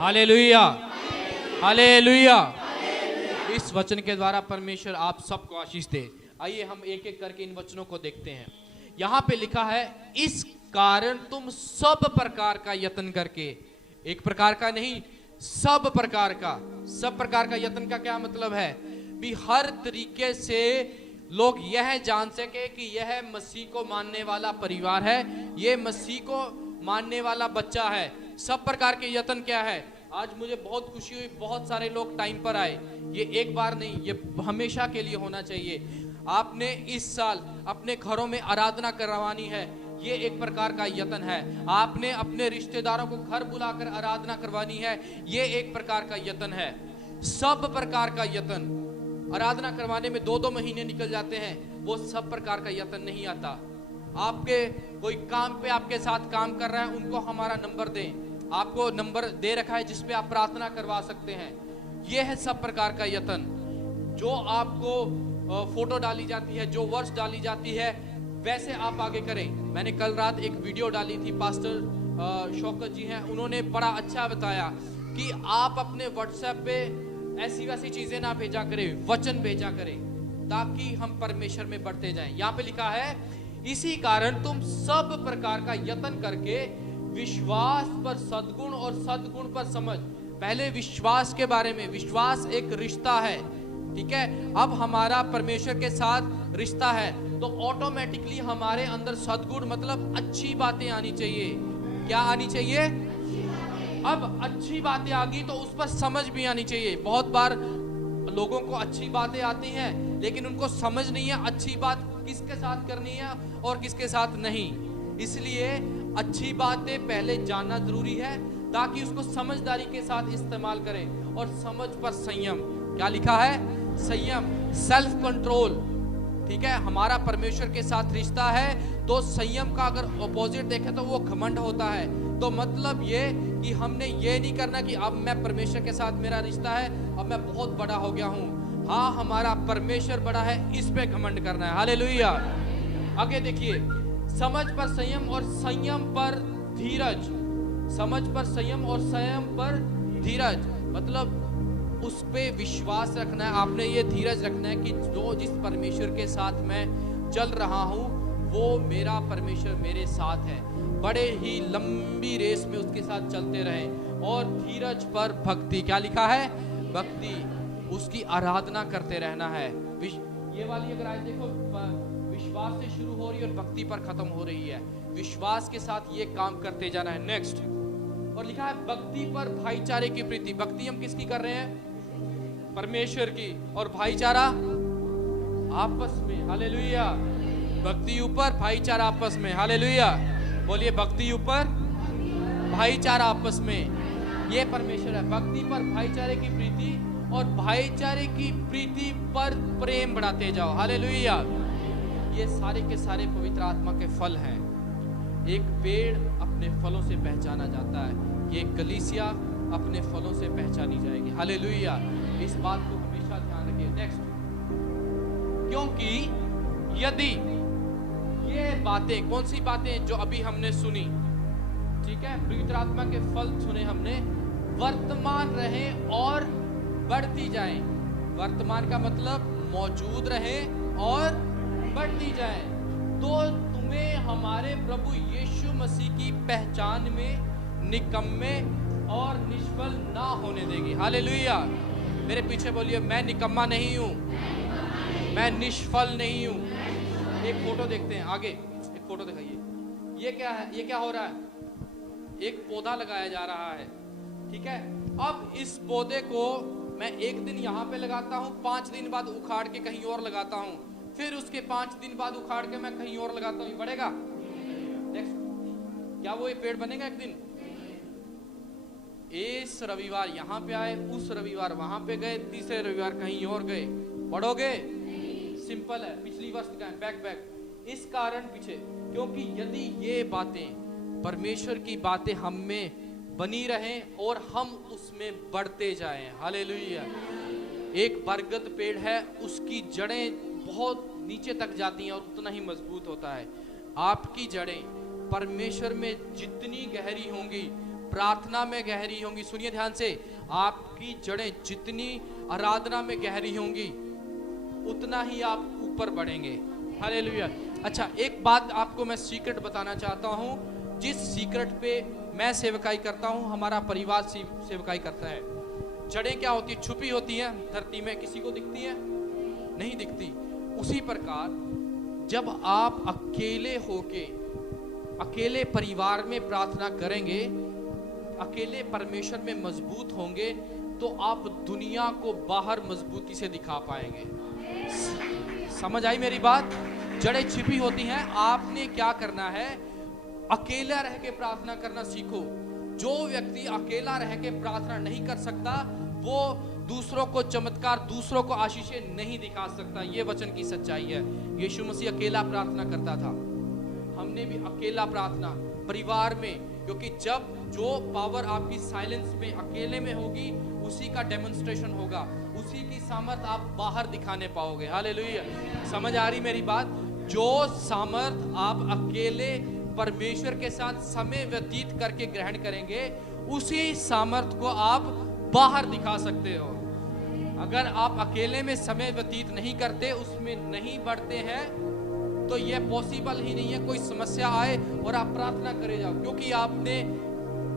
Hallelujah, hallelujah. इस वचन के द्वारा परमेश्वर आप सबको आशीष दे। आइए हम एक एक करके इन वचनों को देखते हैं। यहाँ पे लिखा है, इस कारण तुम सब प्रकार का यत्न करके, एक प्रकार का नहीं, सब प्रकार का। सब प्रकार का यत्न का क्या मतलब है? भी हर तरीके से लोग यह जान सके कि यह मसीह को मानने वाला परिवार है, ये मसीह को मानने वाला बच्चा है। सब प्रकार के यत्न क्या है? आज मुझे बहुत खुशी हुई, बहुत सारे लोग टाइम पर आए। ये एक बार नहीं, ये हमेशा के लिए होना चाहिए। आपने इस साल अपने घरों में आराधना करवानी है, ये एक प्रकार का यत्न है। आपने अपने रिश्तेदारों को घर बुलाकर आराधना करवानी है, ये एक प्रकार का यत्न है। सब प्रकार का यत्न, आराधना करवाने में 2-2 महीने निकल जाते हैं, वो सब प्रकार का यत्न नहीं आता। आपके कोई काम पे आपके साथ काम कर रहा है, उनको हमारा नंबर दें। आपको नंबर दे रखा है जिसपे आप प्रार्थना करवा सकते हैं। यह है सब प्रकार का यत्न। जो आपको फोटो डाली जाती है, जो वर्ष डाली जाती है, वैसे आप आगे करें। मैंने कल रात एक वीडियो डाली थी, पास्टर शौकत जी हैं, उन्होंने बड़ा अच्छा बताया कि आप अपने व्हाट्सएप पे ऐसी वैसी चीजें ना भेजा करें, वचन भेजा करें, ताकि हम परमेश्वर में बढ़ते जाएं। यहाँ पे लिखा है, इसी कारण तुम सब प्रकार का यत्न करके विश्वास पर सद्गुण और सद्गुण पर समझ। पहले विश्वास के बारे में, विश्वास एक रिश्ता है, ठीक है। अब हमारा परमेश्वर के साथ रिश्ता है तो ऑटोमेटिकली हमारे अंदर सद्गुण मतलब अच्छी बातें आनी चाहिए। क्या आनी चाहिए? अब अच्छी बातें आ गई तो उस पर समझ भी आनी चाहिए। बहुत बार लोगों को अच्छी बातें आती हैं लेकिन उनको समझ नहीं है अच्छी बात किसके साथ करनी है और किसके साथ नहीं। इसलिए अच्छी बातें पहले जानना जरूरी है ताकि उसको समझदारी के साथ इस्तेमाल करें। और समझ पर संयम, क्या लिखा है? संयम, सेल्फ कंट्रोल, ठीक है। हमारा परमेश्वर के साथ रिश्ता है तो संयम का अगर ऑपोजिट देखें तो वो घमंड होता है। तो मतलब ये कि हमने ये नहीं करना कि अब मैं परमेश्वर के साथ मेरा रिश्ता है, अब मैं बहुत बड़ा हो गया हूँ। हाँ, हमारा परमेश्वर बड़ा है, इस पे घमंड करना है। हालेलुया। आगे देखिए, समझ पर संयम और संयम पर धीरज। समझ पर संयम और संयम पर धीरज मतलब उस पे विश्वास रखना है। आपने ये धीरज रखना है कि जो जिस परमेश्वर के साथ मैं चल रहा हूँ वो मेरा परमेश्वर मेरे साथ है। बड़े ही लंबी रेस में उसके साथ चलते रहें। और धीरज पर भक्ति, क्या लिखा है? भक्ति, उसकी आराधना करते रहना है। ये वाली अगर आज देखो, विश्वास से शुरू हो रही है और भक्ति पर खत्म हो रही है। विश्वास के साथ ये काम करते जाना है। नेक्स्ट, और लिखा है भक्ति पर भाईचारे की प्रीति। भक्ति हम किसकी कर रहे हैं? परमेश्वर की। और भाईचारा आपस में। हालेलुया। भक्ति ऊपर, भाईचारा आपस में। हालेलुया। बोलिए, भक्ति ऊपर, भाईचारा आपस में। ये परमेश्वर है। भक्ति पर भाईचारे की प्रीति और भाईचारे की प्रीति पर प्रेम बढ़ाते जाओ। हालेलुया। ये सारे के सारे पवित्र आत्मा के फल हैं। एक पेड़ अपने फलों से पहचाना जाता है, ये कलीसिया अपने फलों से पहचानी जाएगी। हालेलुया। इस बात को हमेशा ध्यान रखिए। नेक्स्ट, क्योंकि यदि ये बातें, कौन सी बातें? जो अभी हमने सुनी, ठीक है, पवित्र आत्मा के फल सुने हमने, वर्तमान रहे और बढ़ती जाए। वर्तमान का मतलब मौजूद रहे और बढ़ती जाए, तो तुम्हें हमारे प्रभु यीशु मसीह की पहचान में निकम्मे और निष्फल ना होने देगी। हालेलुया। मेरे पीछे बोलिए, मैं निकम्मा नहीं हूँ, मैं निष्फल नहीं हूँ। एक फोटो देखते हैं, आगे एक फोटो दिखाइए। ये क्या है? ये क्या हो रहा है? एक पौधा लगाया जा रहा है, ठीक है। अब इस पौधे को मैं एक दिन यहाँ पे लगाता हूँ, 5 दिन बाद उखाड़ के कहीं और लगाता हूँ, फिर उसके 5 दिन बाद उखाड़ के मैं कहीं और लगाता हूँ। बढ़ेगा? नेक्स्ट, क्या वो ये पेड़ बनेगा एक दिन? इस रविवार यहाँ पे आए, उस रविवार वहां पे गए, तीसरे रविवार कहीं और गए, बढ़ोगे? सिंपल है। पिछली वर्ष का बैक इस कारण पीछे, क्योंकि यदि ये बातें, परमेश्वर की बातें हम में बनी रहें और हम उसमें बढ़ते जाएं। हालेलुया। एक बरगद पेड़ है, उसकी जड़ें बहुत नीचे तक जाती हैं और उतना ही मजबूत होता है। आपकी जड़ें परमेश्वर में जितनी गहरी होंगी प्रार्थना में गहरी होंगी, सुनिए ध्यान से, आपकी जड़ें जितनी आराधना में गहरी होंगी उतना ही आप ऊपर बढ़ेंगे। हालेलुया। अच्छा, एक बात आपको मैं सीक्रेट बताना चाहता हूं, जिस सीक्रेट पे मैं सेवकाई करता हूं, हमारा परिवार सेवकाई करता है। जड़ें क्या होती है? छुपी होती हैं धरती में, किसी को दिखती है? नहीं दिखती। उसी प्रकार जब आप अकेले होके, अकेले परिवार में प्रार्थना करेंगे, अकेले परमेश्वर में मजबूत होंगे, तो आप दुनिया को बाहर मजबूती से दिखा पाएंगे। समझ आई मेरी बात? जड़ें छिपी होती हैं। आपने क्या करना है? अकेला रह के प्रार्थना करना सीखो। जो व्यक्ति अकेला रह के प्रार्थना नहीं कर सकता, वो दूसरों को चमत्कार, दूसरों को आशीषें नहीं दिखा सकता। ये वचन की सच्चाई है। यीशु मसीह अकेला प्रार्थना करता था, हमने भी अकेला प्रार्थना परिवार में, क्योंकि जब जो पावर आपकी साइलेंस में, अकेले में होगी, उसी का डेमोन्स्ट्रेशन होगा, उसी की सामर्थ आप बाहर दिखाने पाओगे। हालेलुया। समझ आ रही मेरी बात? जो सामर्थ आप अकेले परमेश्वर के साथ समय व्यतीत करके ग्रहण करेंगे, उसी सामर्थ को आप बाहर दिखा सकते हो। अगर आप अकेले में समय व्यतीत नहीं करते, उसमें नहीं बढ़ते हैं, तो यह पॉसिबल ही नहीं है कोई समस्या आए और आप प्रार्थना करे जाओ, क्योंकि आपने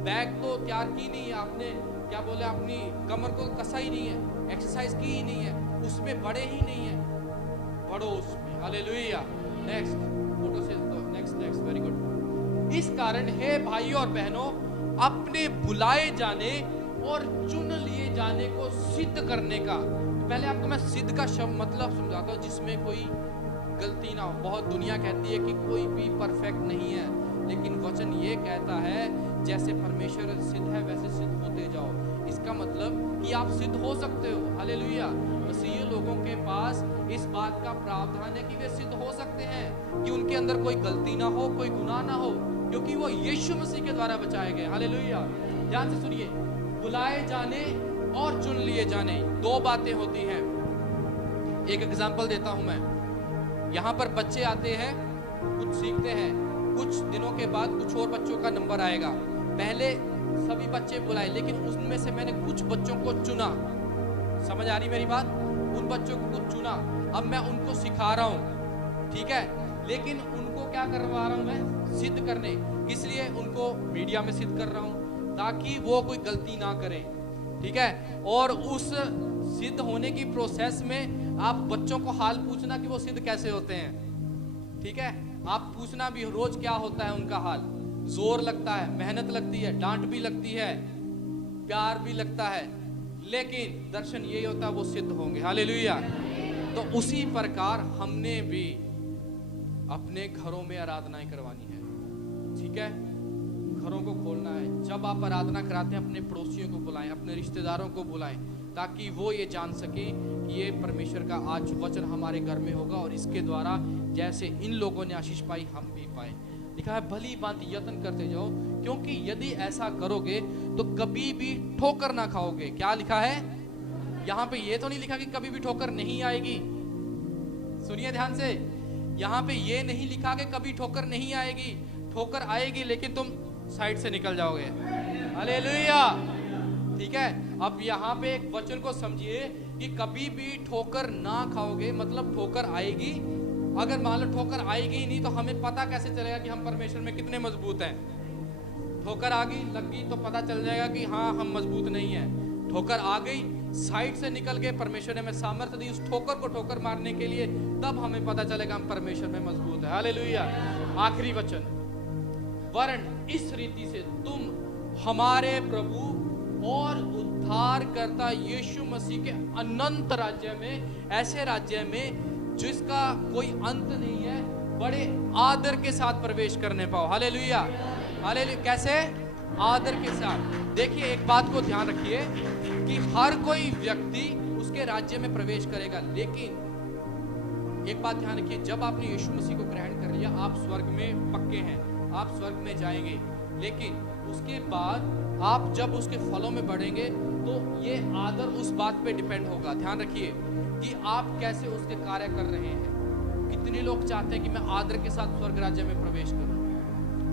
बैग तो तैयार की नहीं है, आपने क्या बोले, अपनी कमर को कसा ही नहीं है, एक्सरसाइज की ही नहीं है, उसमें बढ़े ही नहीं है, बढ़ो उसमें। हालेलुया। नेक्स्ट फोटो से तो नेक्स्ट वेरी गुड। इस कारण हे भाइयों और बहनों, अपने बुलाए जाने और चुन लिए जाने को सिद्ध करने का, पहले आपको मैं सिद्ध का शब्द मतलब समझाता हूँ, जिसमें कोई गलती ना हो। बहुत दुनिया कहती है कि कोई भी परफेक्ट नहीं है, लेकिन वचन ये कहता है जैसे परमेश्वर सिद्ध है वैसे सिद्ध होते जाओ। इसका मतलब कि आप सिद्ध हो सकते हो। हालेलुया। मसीही लोगों के पास इस बात का प्रावधान है कि वे सिद्ध हो सकते हैं, कि उनके अंदर कोई गलती ना हो, कोई गुनाह ना हो, क्योंकि वो यीशु मसीह के द्वारा बचाए गए। हालेलुया। ध्यान से सुनिए, बुलाए जाने और चुन लिए जाने, दो बातें होती हैं। एक एग्जांपल देता हूं मैं। यहाँ पर बच्चे आते हैं, कुछ सीखते हैं, कुछ दिनों के बाद कुछ और बच्चों का नंबर आएगा। पहले सभी बच्चे बुलाए, लेकिन उसमें से मैंने कुछ बच्चों को चुना। समझ आ रही मेरी बात? उन बच्चों को कुछ चुना, अब मैं उनको सिखा रहा हूँ, ठीक है, लेकिन उनको क्या करवा रहा हूँ मैं? सिद्ध करने। इसलिए उनको मीडिया में सिद्ध कर रहा हूँ, ताकि वो कोई गलती ना करें, ठीक है। और उस सिद्ध होने की प्रोसेस में आप बच्चों को हाल पूछना कि वो सिद्ध कैसे होते हैं, ठीक है। आप पूछना भी रोज क्या होता है उनका हाल। जोर लगता है, मेहनत लगती है, डांट भी लगती है, प्यार भी लगता है, लेकिन दर्शन यही होता है वो सिद्ध होंगे। हालेलुया। तो उसी प्रकार हमने भी अपने घरों में आराधनाएं करवानी है, ठीक है। घरों को खोलना है। जब आप आराधना कराते हैं, अपने पड़ोसियों को बुलाएं, अपने रिश्तेदारों को बुलाएं, ताकि वो ये जान सके कि ये परमेश्वर का आज वचन हमारे घर में होगा, और इसके द्वारा जैसे इन लोगों ने आशीष पाई, हम भी पाए। लिखा है भली भांति यत्न करते जाओ, क्योंकि यदि ऐसा करोगे तो कभी भी ठोकर ना खाओगे। क्या लिखा है यहाँ पे? ये तो नहीं लिखा कि कभी भी ठोकर नहीं आएगी। सुनिए ध्यान से, यहाँ पे ये नहीं लिखा कि कभी ठोकर नहीं आएगी। ठोकर आएगी, लेकिन तुम साइड से निकल जाओगे। हालेलुया। ठीक है। अब यहाँ पे एक वचन को समझिए कि कभी भी ठोकर ना खाओगे, मतलब ठोकर आएगी। अगर मान लो ठोकर आएगी ही नहीं, तो हमें पता कैसे चलेगा कि हम परमेश्वर में कितने मजबूत हैं? ठोकर आ गई, लग गई, तो पता चल जाएगा कि हाँ हम मजबूत नहीं है। ठोकर आ गई, साइड से निकल के परमेश्वर ने हमें सामर्थ्य दी उस ठोकर को ठोकर मारने के लिए, तब हमें पता चलेगा हम परमेश्वर में मजबूत है। हालेलुया। आखिरी वचन, वरन इस रीति से तुम हमारे प्रभु और उद्धारकर्ता यीशु मसीह के अनंत राज्य में, ऐसे राज्य में जिसका कोई अंत नहीं है, बड़े आदर के साथ प्रवेश करने पाओ। हालेलुया। हालेलुया। कैसे? आदर के साथ। देखिए, एक बात को ध्यान रखिए कि हर कोई व्यक्ति उसके राज्य में प्रवेश करेगा, लेकिन एक बात ध्यान रखिए, जब आपने यीशु मसीह को ग्रहण कर लिया, आप स्वर्ग में पक्के हैं, आप स्वर्ग में जाएंगे। लेकिन उसके बाद आप जब उसके फलों में बढ़ेंगे, तो ये आदर उस बात पे डिपेंड होगा। ध्यान रखिए कि आप कैसे उसके कार्य कर रहे हैं। कितने लोग चाहते हैं कि मैं आदर के साथ स्वर्ग राज्य में प्रवेश करूं?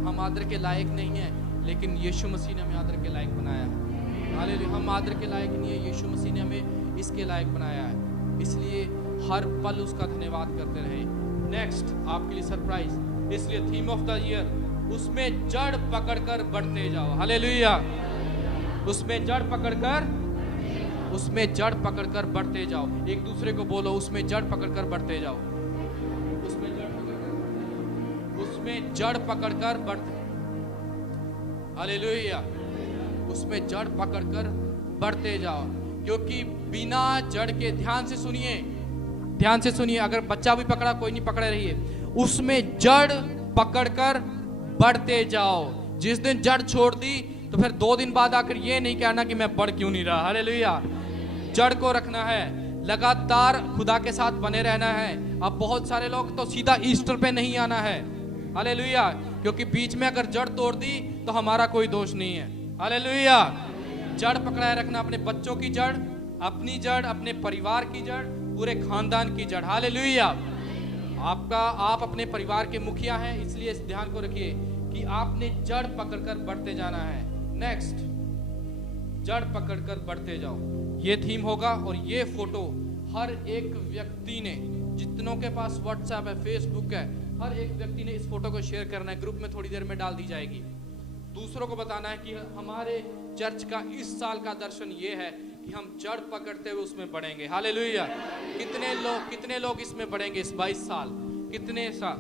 हम आदर के लायक नहीं हैं, लेकिन यीशु मसीह ने हमें आदर के लायक बनाया है। हालेलुया। हम आदर के लायक नहीं है, यीशु मसीह ने हमें इसके लायक बनाया है, इसलिए हर पल उसका धन्यवाद करते रहे। नेक्स्ट आपके लिए सरप्राइज, इसलिए थीम ऑफ द ईयर, उसमें जड़ पकड़कर बढ़ते जाओ। हालेलुया। उसमें जड़ पकड़कर बढ़ते जाओ। एक दूसरे को बोलो, उसमें जड़ पकड़कर बढ़ते जाओ। उसमें जड़ पकड़कर बढ़ते, हालेलुया, उसमें जड़ पकड़कर बढ़ते जाओ। क्योंकि बिना जड़ के, ध्यान से सुनिए, अगर बच्चा भी पकड़ा कोई नहीं पकड़े रहिए, उसमें जड़ पकड़कर बढ़ते जाओ। जिस दिन जड़ छोड़ दी तो फिर 2 दिन बाद आकर ये नहीं कहना कि मैं बढ़ क्यों नहीं रहा। हालेलुया। जड़ को रखना है, लगातार खुदा के साथ बने रहना है। अब बहुत सारे लोग तो सीधा ईस्टर पे नहीं आना है। हालेलुया। क्योंकि बीच में अगर जड़ तोड़ दी तो हमारा कोई दोष नहीं है। हालेलुया। जड़ पकड़ाए रखना, अपने बच्चों की जड़, अपनी जड़, अपने परिवार की जड़, पूरे खानदान की जड़। हालेलुया। आप अपने परिवार के मुखिया हैं, इसलिए इस ध्यान को रखिए कि आपने जड़ पकड़कर बढ़ते जाना है। नेक्स्ट, जड़ पकड़कर बढ़ते जाओ, ये थीम होगा। और ये फोटो हर एक व्यक्ति ने, जितनों के पास व्हाट्सएप है, फेसबुक है, हर एक व्यक्ति ने इस फोटो को शेयर करना है। ग्रुप में थोड़ी देर में डाल दी जाएगी। दूसरों को बताना है कि हमारे चर्च का इस साल का दर्शन ये है कि हम जड़ पकड़ते हुए उसमें बढ़ेंगे। हालेलुया। कितने लोग इसमें बढ़ेंगे इस 22 साल, कितने सा।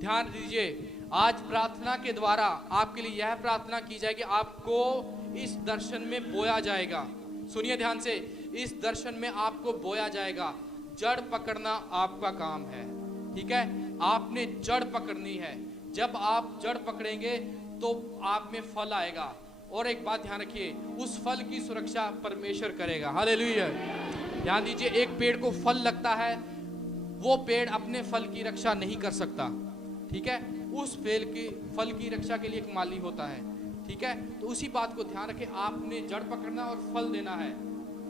ध्यान दीजिए, आज प्रार्थना के द्वारा आपके लिए यह प्रार्थना की जाएगी, आपको इस दर्शन में बोया जाएगा। सुनिए ध्यान से, इस दर्शन में आपको बोया जाएगा। जड़ पकड़ना आपका काम है, ठीक है। आपने जड़ पकड़नी है। जब आप जड़ पकड़ेंगे तो आप में फल आएगा। और एक बात ध्यान रखिए, उस फल की सुरक्षा परमेश्वर करेगा। हालेलुया। ध्यान दीजिए, एक पेड़ को फल लगता है, वो पेड़ अपने फल की रक्षा नहीं कर सकता, ठीक है। उस फल की रक्षा के लिए एक माली होता है, ठीक है। तो उसी बात को ध्यान रखें, आपने जड़ पकड़ना और फल देना है,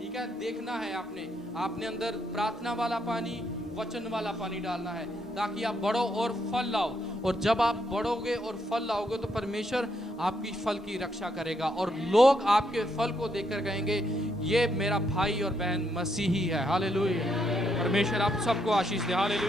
ठीक है। देखना है आपने अंदर प्रार्थना वाला पानी, वचन वाला पानी डालना है, ताकि आप बढ़ो और फल लाओ। और जब आप बढ़ोगे और फल लाओगे तो परमेश्वर आपकी फल की रक्षा करेगा, और लोग आपके फल को देखकर कहेंगे ये मेरा भाई और बहन मसीही है। हालेलुया। परमेश्वर आप सबको आशीष दे। हालेलुया।